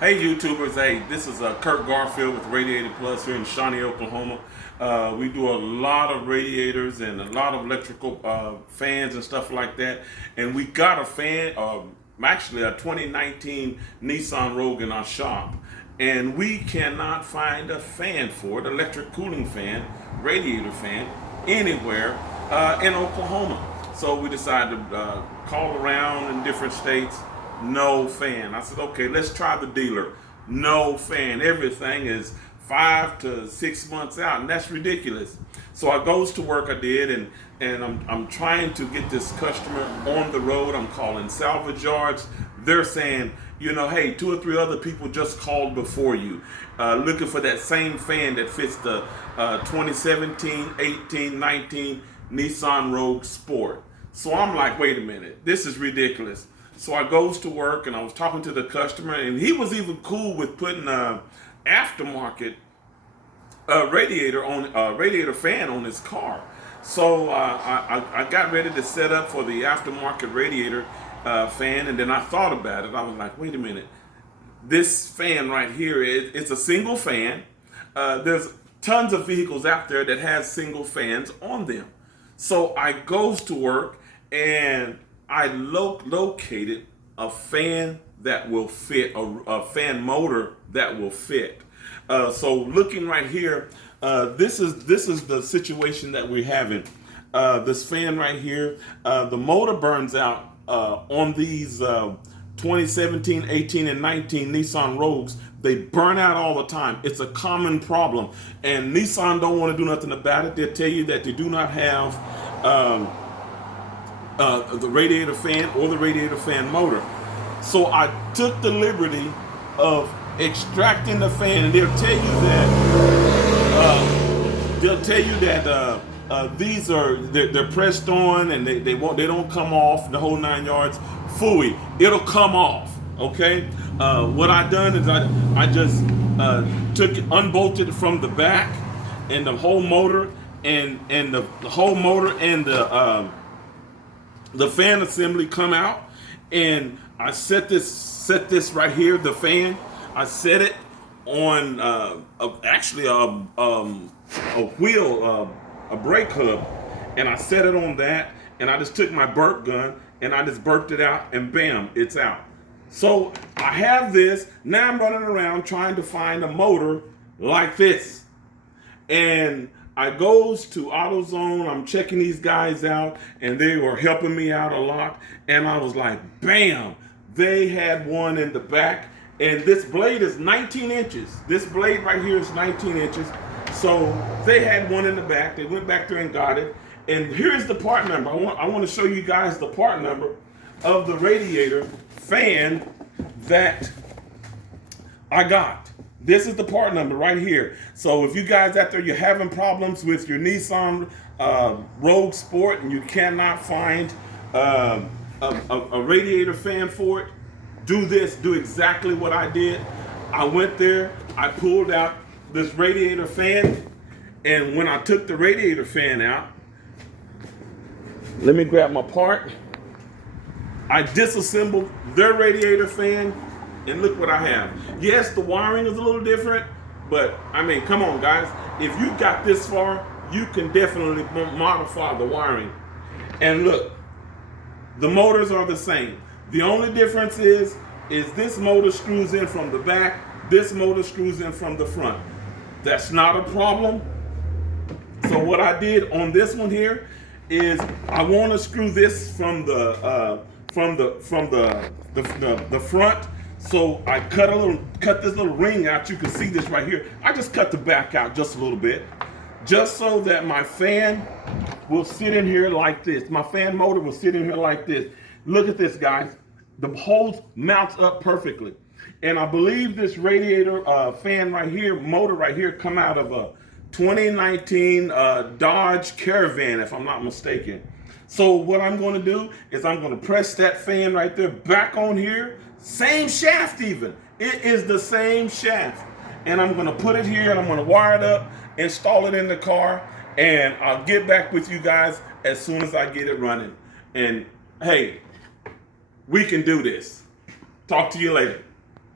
Hey YouTubers, hey, this is Kurt Garfield with Radiator Plus here in Shawnee, Oklahoma. We do a lot of radiators and a lot of electrical fans and stuff like that. And we got a fan, actually a 2019 Nissan Rogue in our shop. And we cannot find a fan for it, electric cooling fan, radiator fan, anywhere in Oklahoma. So we decided to call around in different states. No fan. I said, okay, let's try the dealer. No fan. Everything is 5 to 6 months out, and that's ridiculous. So I goes to work. I did, and I'm trying to get this customer on the road. I'm calling salvage yards. They're saying, hey, 2 or 3 other people just called before you, looking for that same fan that fits the 2017, 18, 19 Nissan Rogue Sport. So I'm like, wait a minute, this is ridiculous. So I goes to work, and I was talking to the customer, and he was even cool with putting a aftermarket radiator fan on his car. So I got ready to set up for the aftermarket radiator fan, and then I thought about it. I was like, wait a minute, this fan right here, it's a single fan. There's tons of vehicles out there that has single fans on them. So I goes to work, and I located a fan that will fit, a fan motor that will fit. So looking right here, this is the situation that we're having. This fan right here, the motor burns out on these 2017, 18, and 19 Nissan Rogues. They burn out all the time. It's a common problem, and Nissan don't want to do nothing about it. They'll tell you that they do not have the radiator fan or the radiator fan motor. So I took the liberty of extracting the fan, and they'll tell you that these are they're pressed on, and they don't come off the whole 9 yards. Phooey, it'll come off. Okay. What I done is I just took it, unbolted it from the back, and the whole motor and the whole motor and the fan assembly come out, and I set this right here, the fan. I set it on actually a wheel, a brake hub, and I set it on that, and I just took my burp gun and I just burped it out, and bam, it's out. So I have this. Now I'm running around trying to find a motor like this, and I goes to AutoZone. I'm checking these guys out, and they were helping me out a lot. And I was like, bam, they had one in the back. And this blade is 19 inches. This blade right here is 19 inches. So they had one in the back. They went back there and got it. And here's the part number. I want to show you guys the part number of the radiator fan that I got. This is the part number right here. So if you guys out there, you're having problems with your Nissan Rogue Sport, and you cannot find a radiator fan for it, do this. Do exactly what I did. I went there, I pulled out this radiator fan, and when I took the radiator fan out, let me grab my part. I disassembled their radiator fan, and look what I have. Yes, the wiring is a little different, but I mean, come on, guys. If you got this far, you can definitely modify the wiring. And look, the motors are the same. The only difference is this motor screws in from the back, this motor screws in from the front. That's not a problem. So what I did on this one here is I want to screw this from the front. So I cut this little ring out. You can see this right here. I just cut the back out just a little bit, just so that my fan will sit in here like this. My fan motor will sit in here like this. Look at this, guys. The hose mounts up perfectly. And I believe this radiator fan right here, motor right here, come out of a 2019 Dodge Caravan, if I'm not mistaken. So what I'm going to do is I'm going to press that fan right there back on here. Same shaft even. It is the same shaft. And I'm going to put it here, and I'm going to wire it up, install it in the car, and I'll get back with you guys as soon as I get it running. And hey, we can do this. Talk to you later.